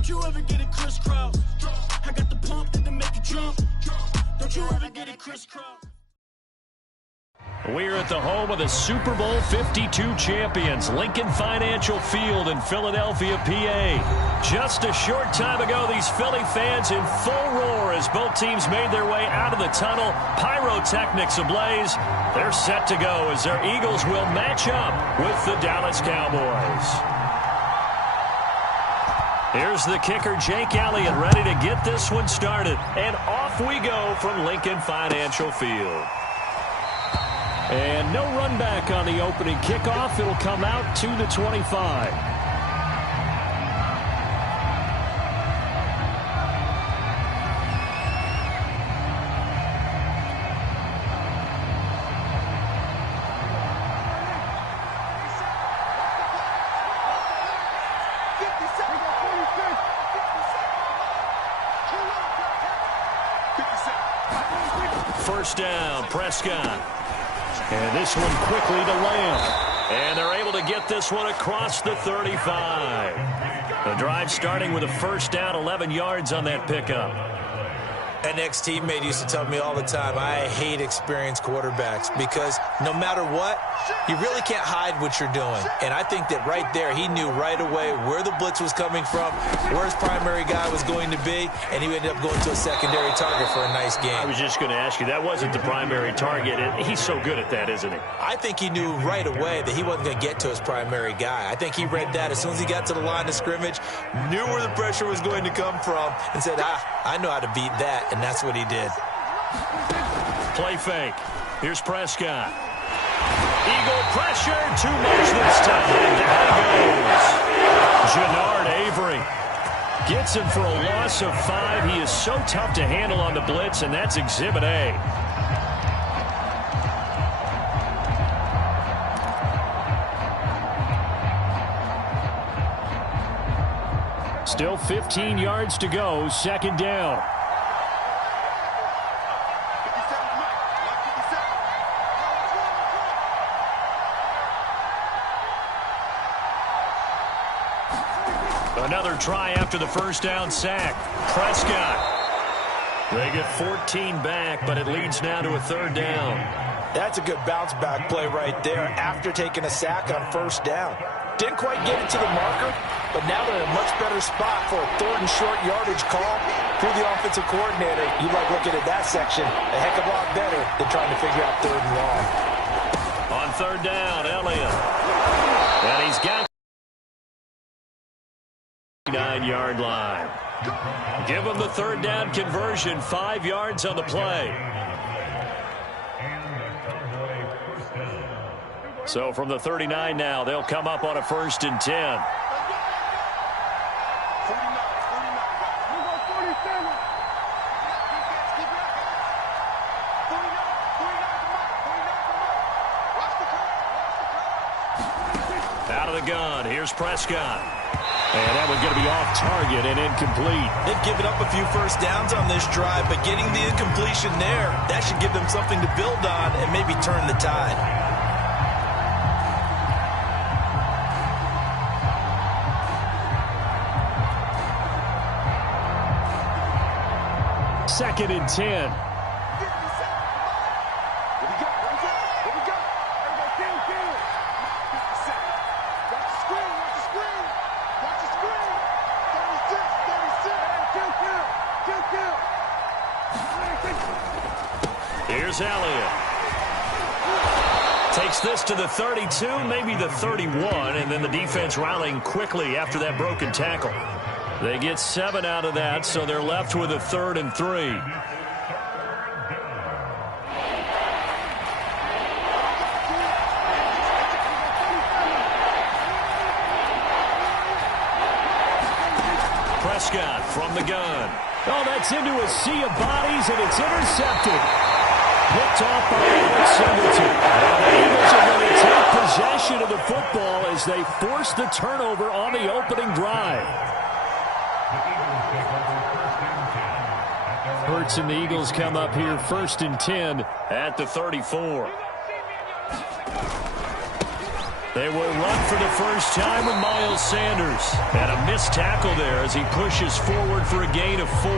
Don't you ever get it crisscross. I got the pump that to make you jump. Don't you ever get it crisscross. We're at the home of the Super Bowl 52 champions, Lincoln Financial Field in Philadelphia, PA. Just a short time ago, these Philly fans in full roar as both teams made their way out of the tunnel. Pyrotechnics ablaze. They're set to go as their Eagles will match up with the Dallas Cowboys. Here's the kicker, Jake Elliott, ready to get this one started. And off we go from Lincoln Financial Field. And no run back on the opening kickoff. It'll come out to the 25. First down, Prescott. And this one quickly to Lamb. And they're able to get this one across the 35. The drive starting with a first down, 11 yards on that pickup. An ex-teammate used to tell me all the time, I hate experienced quarterbacks because no matter what, you really can't hide what you're doing. And I think that right there, he knew right away where the blitz was coming from, where his primary guy was going to be, and he ended up going to a secondary target for a nice game. I was just going to ask you, that wasn't the primary target. He's so good at that, isn't he? I think he knew right away that he wasn't going to get to his primary guy. I think he read that as soon as he got to the line of scrimmage, knew where the pressure was going to come from, and said, I know how to beat that. And that's what he did. Play fake. Here's Prescott. Eagle pressure. Too much this time. Down goes Jannard Avery. Gets him for a loss of 5. He is so tough to handle on the blitz, and that's Exhibit A. Still 15 yards to go. Second down. Another try after the first down sack. Prescott. They get 14 back, but it leads now to a third down. That's a good bounce back play right there after taking a sack on first down. Didn't quite get it to the marker, but now they're in a much better spot for a third and short yardage call through the offensive coordinator. You like looking at that section a heck of a lot better than trying to figure out third and long. On third down, Elliott. And he's got 9-yard line. Give him the third down conversion, 5 yards on the play. So from the 39 now, they'll come up on a 1st and 10. Out of the gun, here's Prescott. And that one's going to be off target and incomplete. They've given up a few first downs on this drive, but getting the incompletion there, that should give them something to build on and maybe turn the tide. Second and 10. Here's Elliott. Takes this to the 32, maybe the 31, and then the defense rallying quickly after that broken tackle. They get 7 out of that, so they're left with a 3rd and 3. Prescott from the gun. Oh, that's into a sea of bodies, and it's intercepted. Picked off by Alex Singleton. The Eagles are going to take possession of the football as they force the turnover on the opening drive. Hurts and the Eagles come up here 1st and 10 at the 34. They will run for the first time with Miles Sanders. And a missed tackle there as he pushes forward for a gain of 4.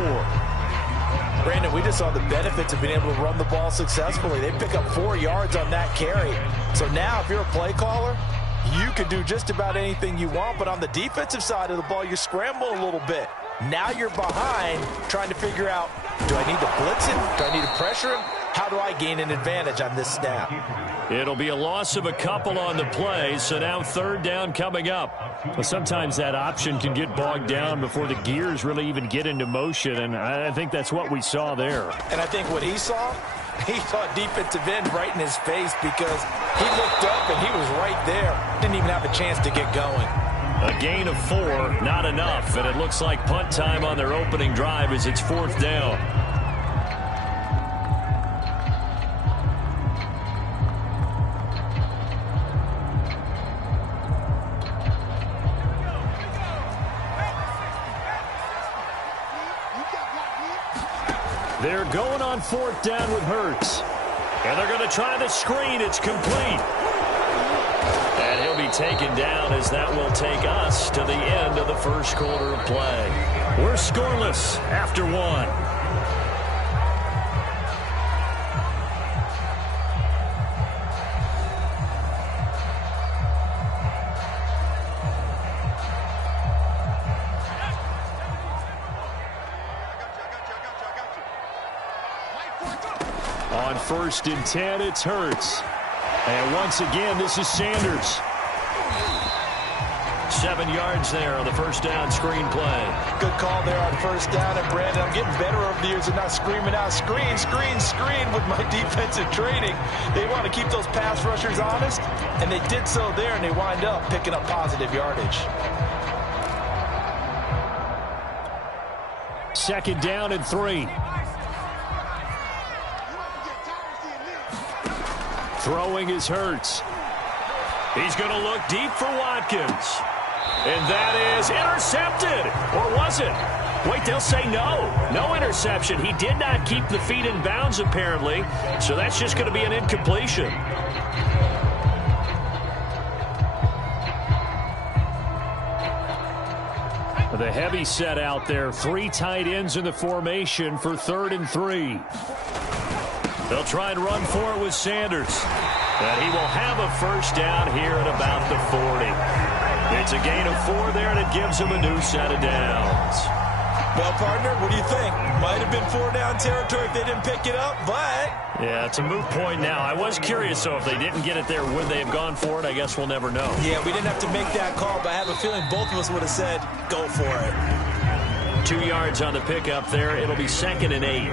Brandon, we just saw the benefits of being able to run the ball successfully. They pick up 4 yards on that carry. So now if you're a play caller, you can do just about anything you want. But on the defensive side of the ball, you scramble a little bit. Now you're behind trying to figure out, do I need to blitz him? Do I need to pressure him? How do I gain an advantage on this snap? It'll be a loss of a couple on the play, so now third down coming up. Well, sometimes that option can get bogged down before the gears really even get into motion, and I think that's what we saw there. And I think what he saw defensive end right in his face because he looked up and he was right there. Didn't even have a chance to get going. A gain of 4, not enough, and it looks like punt time on their opening drive as it's fourth down. They're going on fourth down with Hurts. And they're going to try the screen. It's complete. And he'll be taken down as that will take us to the end of the first quarter of play. We're scoreless after 1. On 1st and 10, it's Hurts. And once again, this is Sanders. 7 yards there on the first down screen play. Good call there on first down. And Brandon, I'm getting better over the years and not screaming out, screen, screen, screen with my defensive training. They want to keep those pass rushers honest, and they did so there, and they wind up picking up positive yardage. 2nd down and 3. Throwing is Hurts. He's going to look deep for Watkins. And that is intercepted. Or was it? Wait, they'll say no. No interception. He did not keep the feet in bounds, apparently. So that's just going to be an incompletion. The heavy set out there. 3 tight ends in the formation for 3rd and 3. They'll try and run for it with Sanders. And he will have a first down here at about the 40. It's a gain of 4 there, and it gives him a new set of downs. Well, partner, what do you think? Might have been 4-down territory if they didn't pick it up, but... Yeah, it's a moot point now. I was curious, so if they didn't get it there, would they have gone for it? I guess we'll never know. Yeah, we didn't have to make that call, but I have a feeling both of us would have said, go for it. 2 yards on the pickup there. It'll be 2nd and 8.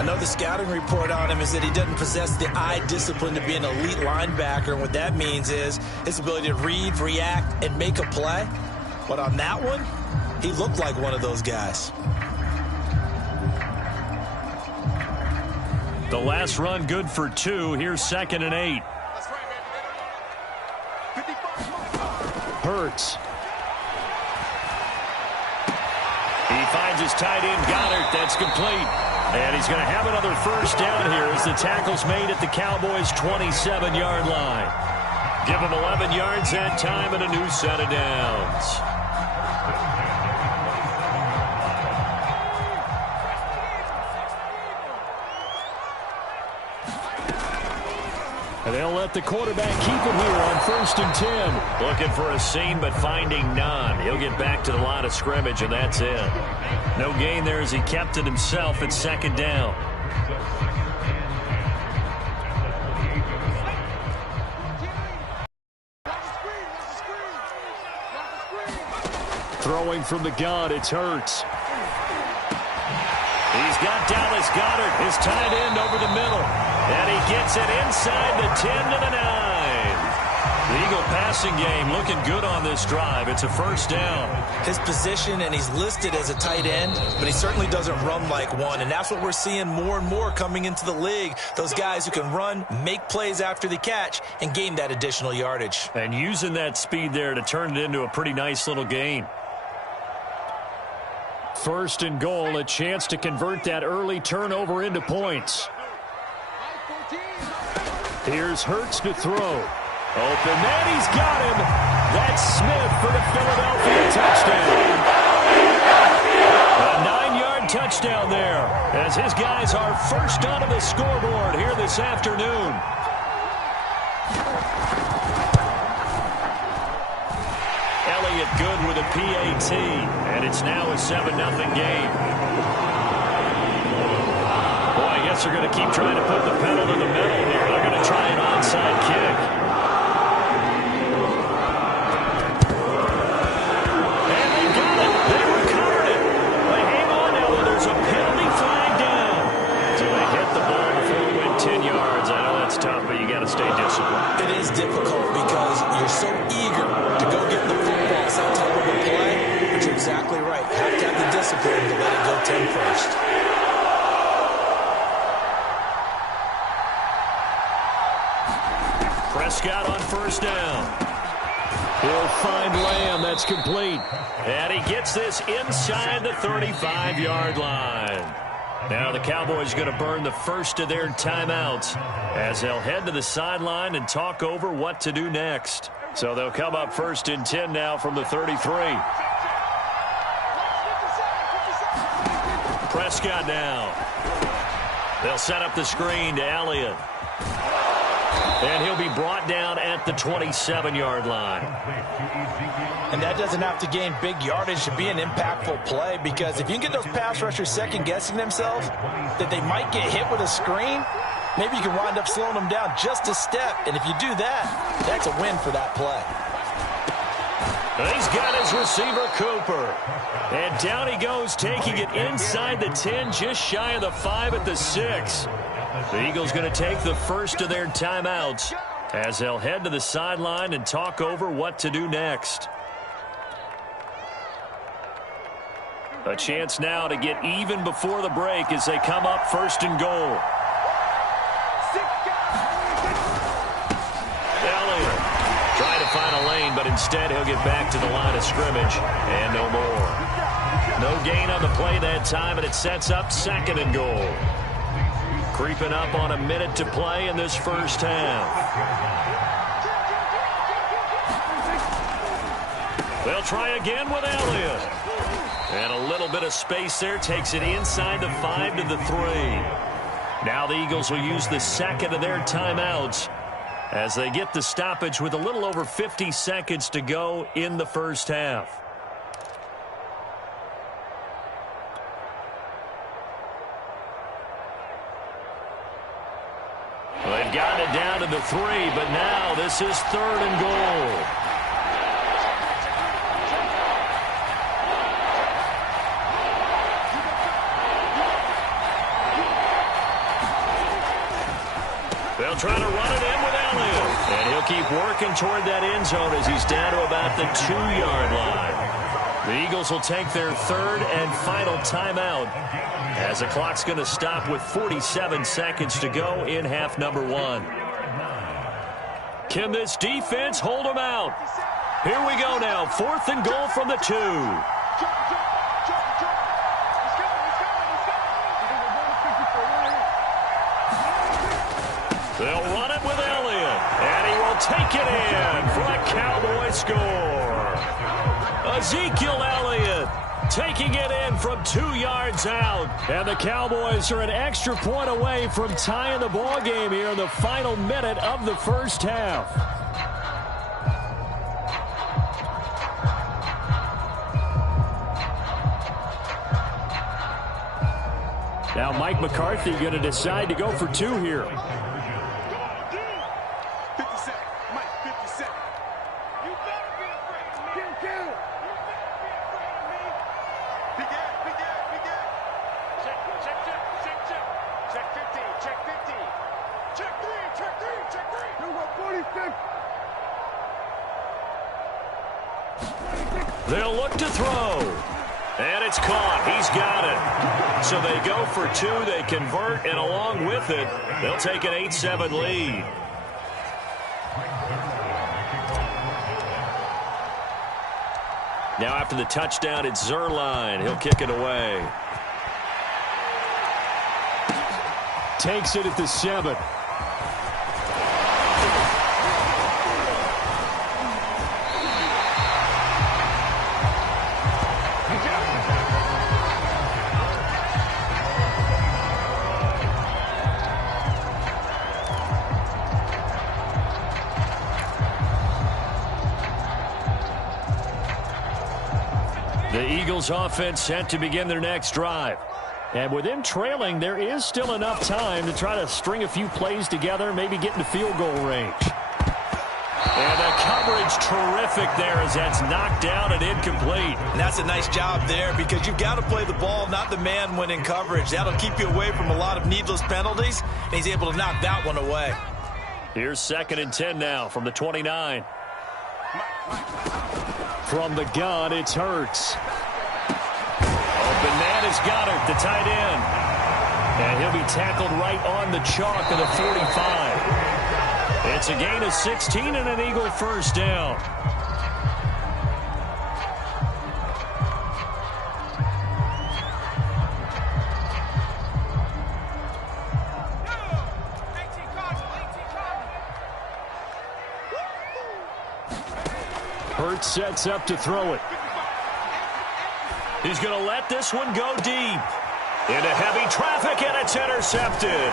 Another scouting report on him is that he doesn't possess the eye discipline to be an elite linebacker. And what that means is his ability to read, react, and make a play. But on that one, he looked like one of those guys. The last run good for 2. Here's 2nd and 8. Hurts. He finds his tight end, Goddard. That's complete. And he's going to have another first down here as the tackle's made at the Cowboys' 27-yard line. Give him 11 yards that time and a new set of downs. And they'll let the quarterback keep it here on 1st and 10. Looking for a seam, but finding none. He'll get back to the line of scrimmage, and that's it. No gain there as he kept it himself at 2nd down. Throwing from the gun, it's Hurts. He's got Dallas Goedert, his tight end, over the middle. And he gets it inside the 10 to the 9. The Eagle passing game looking good on this drive. It's a first down. His position, and he's listed as a tight end, but he certainly doesn't run like one. And that's what we're seeing more and more coming into the league. Those guys who can run, make plays after the catch, and gain that additional yardage. And using that speed there to turn it into a pretty nice little gain. 1st and goal, a chance to convert that early turnover into points. Here's Hurts to throw. Open man, he's got him. That's Smith for the Philadelphia touchdown. A 9-yard touchdown there as his guys are first onto the scoreboard here this afternoon. Elliott good with a PAT, and it's now a 7-0 game. Boy, I guess they're going to keep trying to put the pedal to the metal here. They're going to try an onside kick. And they got it. They recovered it. They hang on now. There's a penalty flag down. So they hit the ball before we went 10 yards. I know that's tough, but you got to stay disciplined. It is difficult because you're so eager to go get the football, some type of a play, but you're exactly right. You have to have the discipline to let it go 10 first. Prescott on first down. He'll find Lamb. That's complete. And he gets this inside the 35-yard line. Now the Cowboys are going to burn the first of their timeouts as they'll head to the sideline and talk over what to do next. So they'll come up first and 10 now from the 33. Prescott now. They'll set up the screen to Elliott. And he'll be brought down at the 27-yard line. And that doesn't have to gain big yardage to be an impactful play, because if you can get those pass rushers second-guessing themselves that they might get hit with a screen, maybe you can wind up slowing them down just a step. And if you do that, that's a win for that play. He's got his receiver, Cooper. And down he goes, taking it inside the 10, just shy of the 5 at the 6. The Eagles going to take the first of their timeouts as they'll head to the sideline and talk over what to do next. A chance now to get even before the break as they come up first and goal. Elliott trying to find a lane, but instead he'll get back to the line of scrimmage and no more. No gain on the play that time, and it sets up second and goal. Creeping up on a minute to play in this first half. They'll try again with Elliott. And a little bit of space there takes it inside the 5 to the 3. Now the Eagles will use the second of their timeouts as they get the stoppage with a little over 50 seconds to go in the first half. They've got it down to the 3, but now this is third and goal. They'll try to run it in with Elliott. And he'll keep working toward that end zone as he's down to about the 2-yard line. The Eagles will take their third and final timeout as the clock's going to stop with 47 seconds to go in half number 1. Can this defense hold them out? Here we go now. Fourth and goal from the 2. They'll run it with Elliott, and he will take it in for a Cowboy score. Ezekiel Elliott taking it in from 2 yards out. And the Cowboys are an extra point away from tying the ball game here in the final minute of the first half. Now Mike McCarthy going to decide to go for 2 here. They'll look to throw. And it's caught. He's got it. So they go for 2. They convert, and along with it, they'll take an 8-7 lead. Now after the touchdown, it's Zuerlein. He'll kick it away. Takes it at the 7. The Eagles offense set to begin their next drive. And with them trailing, there is still enough time to try to string a few plays together, maybe get into field goal range. And the coverage terrific there as that's knocked down and incomplete. And that's a nice job there because you've got to play the ball, not the man when in coverage. That'll keep you away from a lot of needless penalties, and he's able to knock that one away. Here's 2nd and 10 now from the 29. From the gun, it's Hurts. Open man has got it, the tight end. And he'll be tackled right on the chalk of the 45. It's a gain of 16 and an Eagle first down. Hurts sets up to throw it. He's going to let this one go deep. Into heavy traffic, and it's intercepted.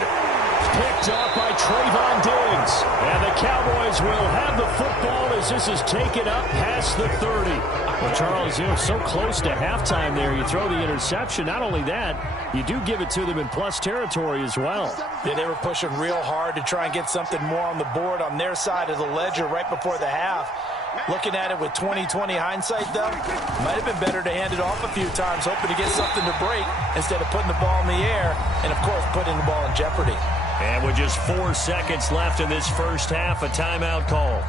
Picked up by Trayvon Diggs. And the Cowboys will have the football as this is taken up past the 30. Well, Charles, so close to halftime there. You throw the interception. Not only that, you do give it to them in plus territory as well. Yeah, they were pushing real hard to try and get something more on the board on their side of the ledger right before the half. Looking at it with 20/20 hindsight, though, might have been better to hand it off a few times, hoping to get something to break instead of putting the ball in the air and, of course, putting the ball in jeopardy. And with just 4 seconds left in this first half, a timeout call.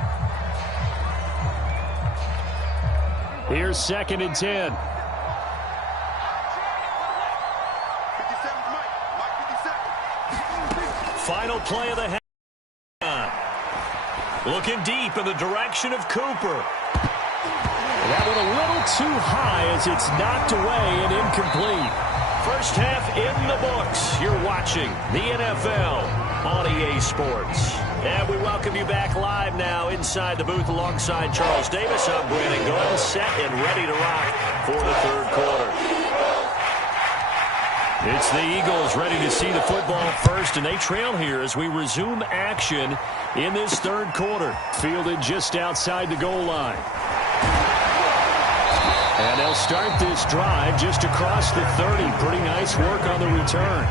Here's 2nd and 10. Final play of the half. Looking deep in the direction of Cooper. That one a little too high as it's knocked away and incomplete. First half in the books. You're watching the NFL on EA Sports. And we welcome you back live now inside the booth alongside Charles Davis. I'm Brandon Gold, set and ready to rock for the third quarter. It's the Eagles ready to see the football first, and they trail here as we resume action in this third quarter. Fielded just outside the goal line. And they'll start this drive just across the 30. Pretty nice work on the return.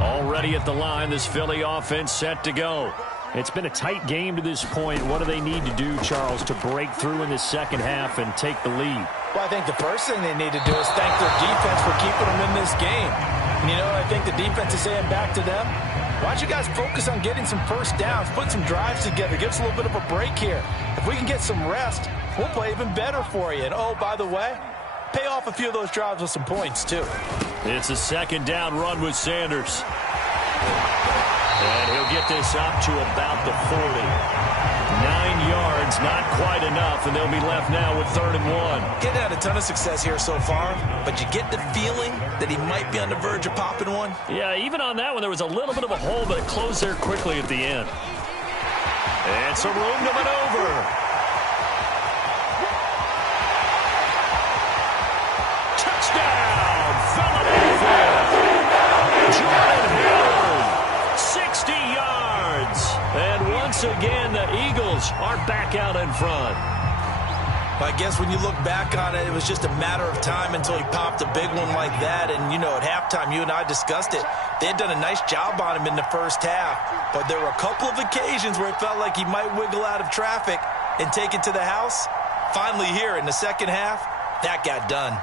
Already at the line, this Philly offense set to go. It's been a tight game to this point. What do they need to do, Charles, to break through in the second half and take the lead? Well, I think the first thing they need to do is thank their defense for keeping them in this game. And, I think the defense is saying back to them, why don't you guys focus on getting some first downs, put some drives together, give us a little bit of a break here. If we can get some rest, we'll play even better for you. And, oh, by the way, pay off a few of those drives with some points, too. It's a second down run with Sanders. And he'll get this up to about the 40. 9 yards, not quite enough, and they'll be left now with 3rd and 1. Getting had a ton of success here so far, but you get the feeling that he might be on the verge of popping one. Yeah, even on that one, there was a little bit of a hole, but it closed there quickly at the end. And some room to maneuver. Touchdown, Philadelphia! Jordan Howard, 60 yards. And once again, the Eagles are back out in front. I guess when you look back on it, it was just a matter of time until he popped a big one like that. And, at halftime, you and I discussed it. They had done a nice job on him in the first half. But there were a couple of occasions where it felt like he might wiggle out of traffic and take it to the house. Finally here in the second half, that got done.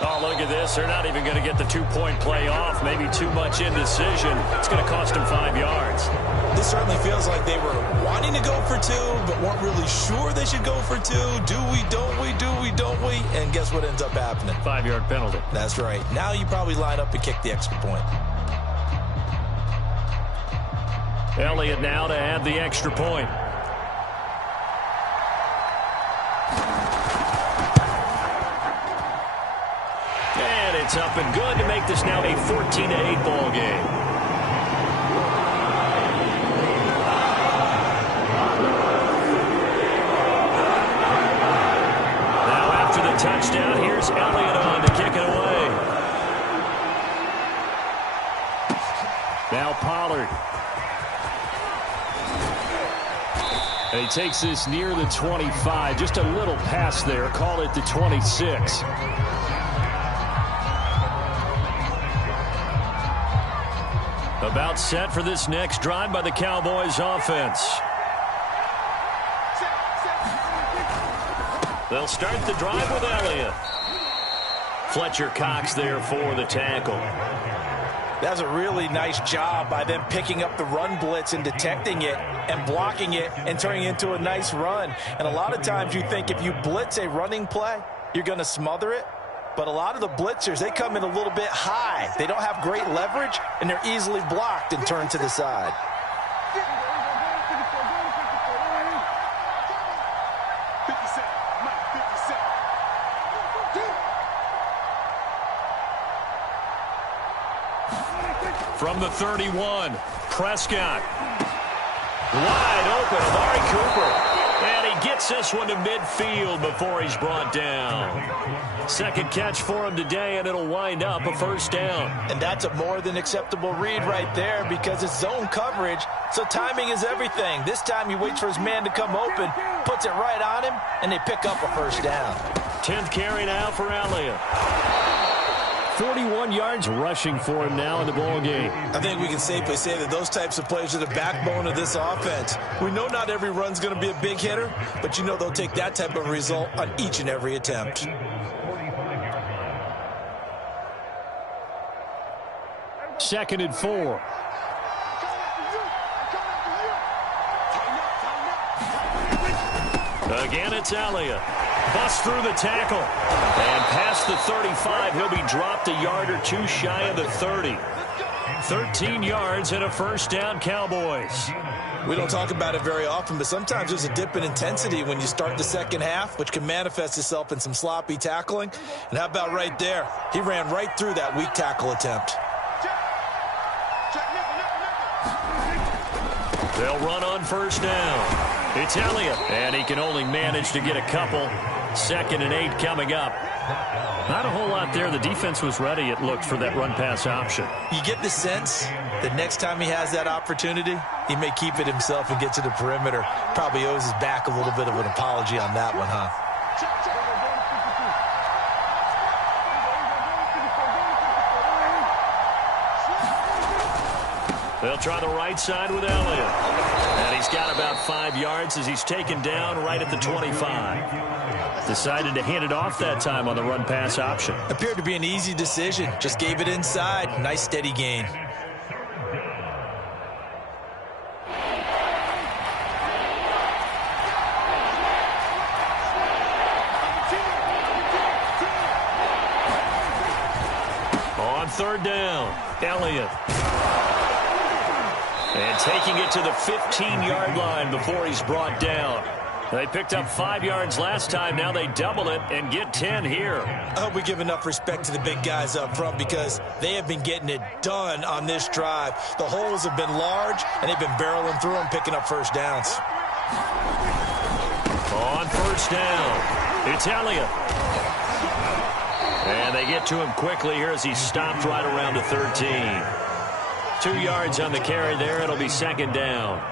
Oh, look at this. They're not even going to get the two-point play off. Maybe too much indecision. It's going to cost them 5 yards. This certainly feels like they were wanting to go for 2, but weren't really sure they should go for 2. Do we, don't we, do we, don't we? And guess what ends up happening? 5-yard penalty. That's right. Now you probably line up and kick the extra point. Elliott now to add the extra point. It's up and good to make this now a 14-8 ball game. Now after the touchdown, here's Elliott on to kick it away. Now Pollard. And he takes this near the 25. Just a little pass there. Call it the 26. About set for this next drive by the Cowboys offense. They'll start the drive with Elliott. Fletcher Cox there for the tackle. That's a really nice job by them picking up the run blitz and detecting it and blocking it and turning it into a nice run. And a lot of times you think if you blitz a running play, you're going to smother it. But a lot of the blitzers, they come in a little bit high. They don't have great leverage, and they're easily blocked and turned to the side. From the 31, Prescott. Wide open, Amari Cooper. And he gets this one to midfield before he's brought down. Second catch for him today, and it'll wind up a first down. And that's a more than acceptable read right there because it's zone coverage, so timing is everything. This time he waits for his man to come open, puts it right on him, and they pick up a first down. 10th carry now for Elliott. 41 yards rushing for him now in the ball game. I think we can safely say that those types of plays are the backbone of this offense. We know not every run's going to be a big hitter, but you know they'll take that type of result on each and every attempt. Second and 4. Again, it's Elliott. Busts through the tackle. And past the 35, he'll be dropped a yard or two shy of the 30. 13 yards and a first down, Cowboys. We don't talk about it very often, but sometimes there's a dip in intensity when you start the second half, which can manifest itself in some sloppy tackling. And how about right there? He ran right through that weak tackle attempt. They'll run on first down. It's Elliott, and he can only manage to get a couple. 2nd and 8 coming up. Not a whole lot there. The defense was ready, it looked, for that run-pass option. You get the sense that next time he has that opportunity, he may keep it himself and get to the perimeter. Probably owes his back a little bit of an apology on that one, huh? They'll try the right side with Elliott. And he's got about 5 yards as he's taken down right at the 25. Decided to hand it off that time on the run-pass option. Appeared to be an easy decision. Just gave it inside. Nice steady gain. On third down, Elliott. And taking it to the 15-yard line before he's brought down. They picked up 5 yards last time. Now they double it and get 10 here. I hope we give enough respect to the big guys up front because they have been getting it done on this drive. The holes have been large, and they've been barreling through them, picking up first downs. On first down, it's Elliott. And they get to him quickly here as he stopped right around the 13. 2 yards on the carry there. It'll be second down.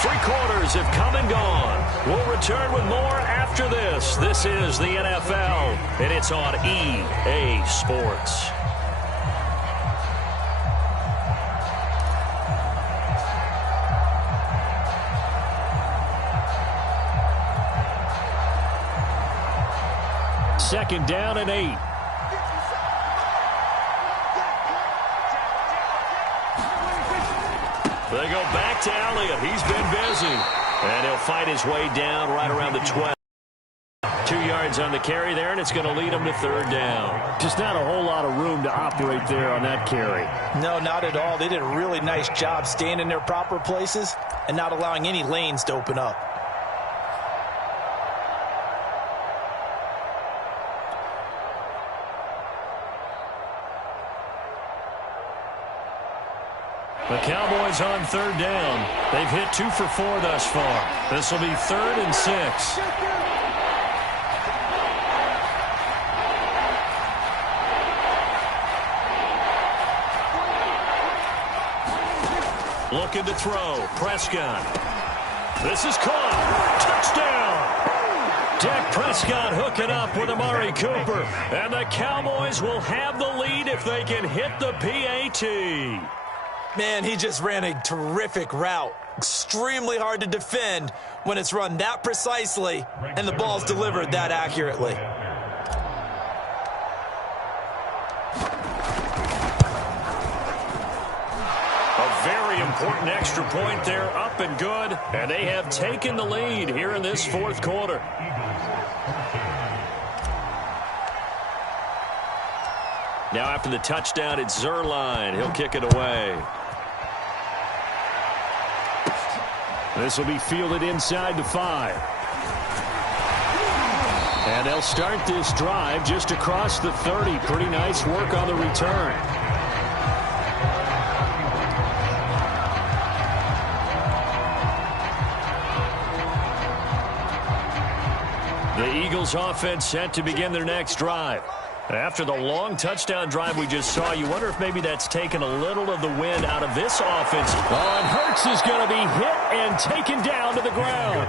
3 quarters have come and gone. We'll return with more after this. This is the NFL, and it's on EA Sports. Second down and 8. They go back to Elliott. He's been busy. And he'll fight his way down right around the 12. 2 yards on the carry there, and it's going to lead him to third down. Just not a whole lot of room to operate there on that carry. No, not at all. They did a really nice job staying in their proper places and not allowing any lanes to open up. The Cowboys on third down. They've hit 2 for 4 thus far. This will be 3rd and 6. Looking to throw. Prescott. This is caught. Touchdown. Dak Prescott hooking up with Amari Cooper. And the Cowboys will have the lead if they can hit the PAT. Man, he just ran a terrific route. Extremely hard to defend when it's run that precisely and the ball's delivered that accurately. A very important extra point there, up and good. And they have taken the lead here in this 4th quarter. Now after the touchdown, it's Zuerlein. He'll kick it away. This will be fielded inside the 5. And they'll start this drive just across the 30. Pretty nice work on the return. The Eagles offense set to begin their next drive. After the long touchdown drive we just saw, you wonder if maybe that's taken a little of the wind out of this offense. Oh, and Hurts is going to be hit and taken down to the ground.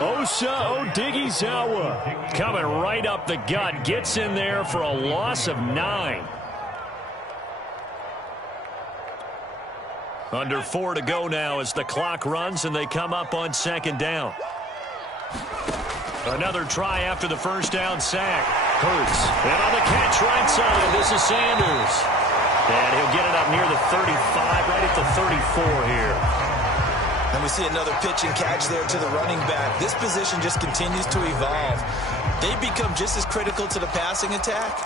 Osa Odighizuwa coming right up the gut, gets in there for a loss of 9. Under 4 to go now as the clock runs and they come up on 2nd down. Another try after the first down sack. Hurts. And on the catch right side, this is Sanders. And he'll get it up near the 35, right at the 34 here. And we see another pitch and catch there to the running back. This position just continues to evolve. They become just as critical to the passing attack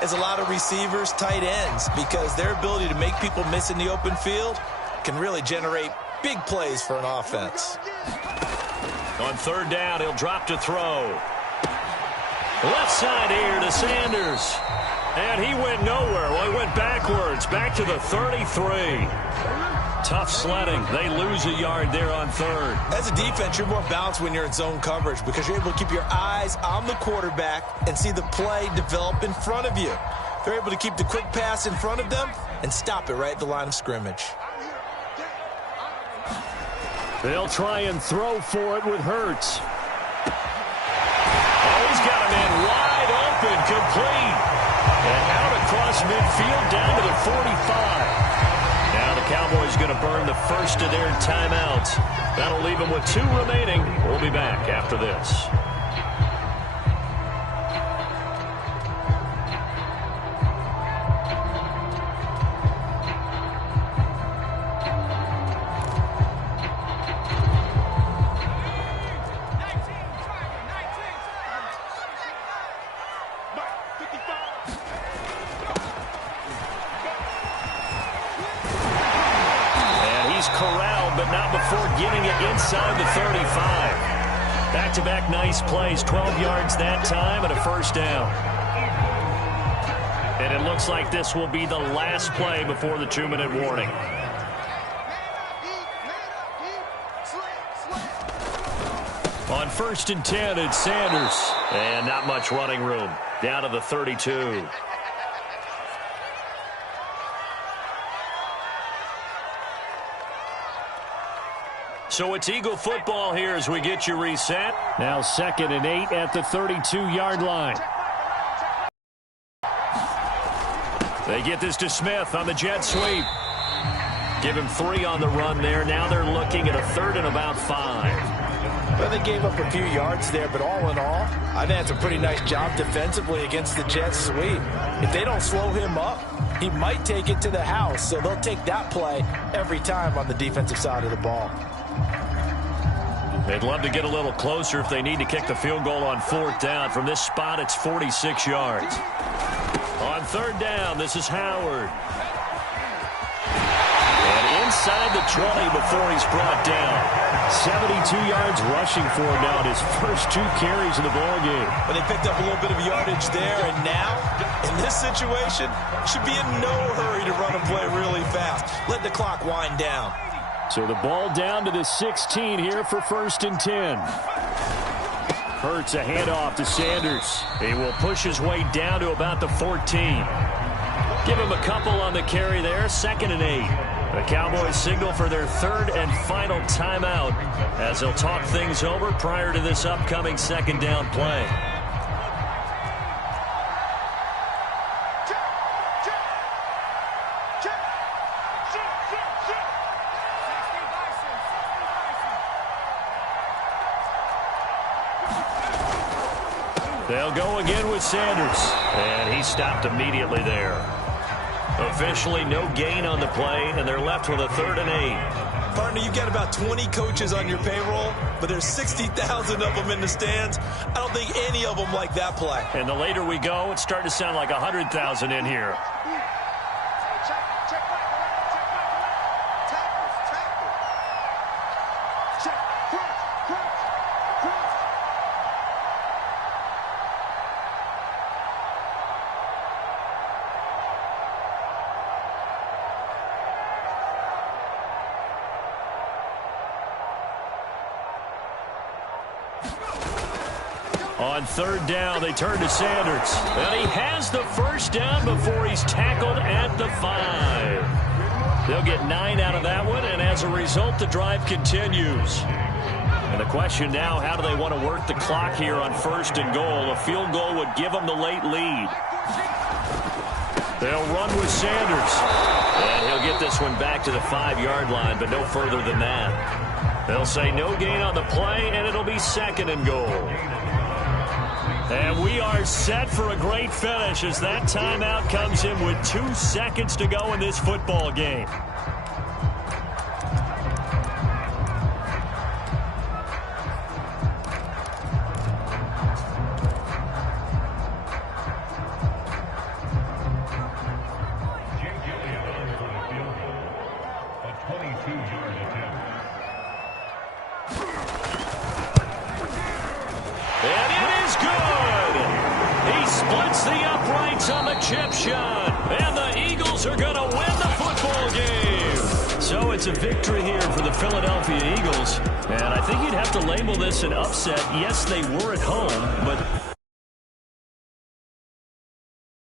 as a lot of receivers, tight ends, because their ability to make people miss in the open field can really generate big plays for an offense. On 3rd down, he'll drop to throw. Left side here to Sanders. And he went nowhere. Well, he went backwards, back to the 33. Tough sledding. They lose a yard there on 3rd. As a defense, you're more balanced when you're in zone coverage because you're able to keep your eyes on the quarterback and see the play develop in front of you. They're able to keep the quick pass in front of them and stop it right at the line of scrimmage. They'll try and throw for it with Hurts. Oh, he's got a man wide open, complete. And out across midfield down to the 45. Now the Cowboys going to burn the first of their timeouts. That'll leave them with 2 remaining. We'll be back after this. Corralled, but not before getting it inside the 35. Back-to-back nice plays, 12 yards that time and a first down. And it looks like this will be the last play before the 2-minute warning. On 1st and 10, it's Sanders. And not much running room. Down to the 32. So it's Eagle football here as we get you reset. Now 2nd and 8 at the 32-yard line. They get this to Smith on the jet sweep. Give him 3 on the run there. Now they're looking at a 3rd and about 5. Well, they gave up a few yards there, but all in all, I think that's a pretty nice job defensively against the jet sweep. If they don't slow him up, he might take it to the house, so they'll take that play every time on the defensive side of the ball. They'd love to get a little closer if they need to kick the field goal on 4th down. From this spot, it's 46 yards. On 3rd down, this is Howard. And inside the 20 before he's brought down. 72 yards rushing for him now in his first 2 carries of the ballgame. But they picked up a little bit of yardage there, and now In this situation, should be in no hurry to run and play really fast. Let the clock wind down. So the ball down to the 16 here for 1st and 10. Hurts a handoff to Sanders. He will push his way down to about the 14. Give him a couple on the carry there. 2nd and 8. The Cowboys signal for their 3rd and final timeout as they'll talk things over prior to this upcoming 2nd down play. They'll go again with Sanders, and he stopped immediately there. Officially no gain on the play, and they're left with a 3rd and 8. Partner, you've got about 20 coaches on your payroll, but there's 60,000 of them in the stands. I don't think any of them like that play. And the later we go, it's starting to sound like 100,000 in here. On 3rd down, they turn to Sanders. And he has the 1st down before he's tackled at the 5. They'll get 9 out of that one, and as a result, the drive continues. And the question now, how do they want to work the clock here on 1st and goal? A field goal would give them the late lead. They'll run with Sanders. And he'll get this one back to the 5-yard line, but no further than that. They'll say no gain on the play, and it'll be 2nd and goal. And we are set for a great finish as that timeout comes in with 2 seconds to go in this football game. On the chip shot, and the Eagles are going to win the football game. So it's a victory here for the Philadelphia Eagles, and I think you'd have to label this an upset. Yes, they were at home, but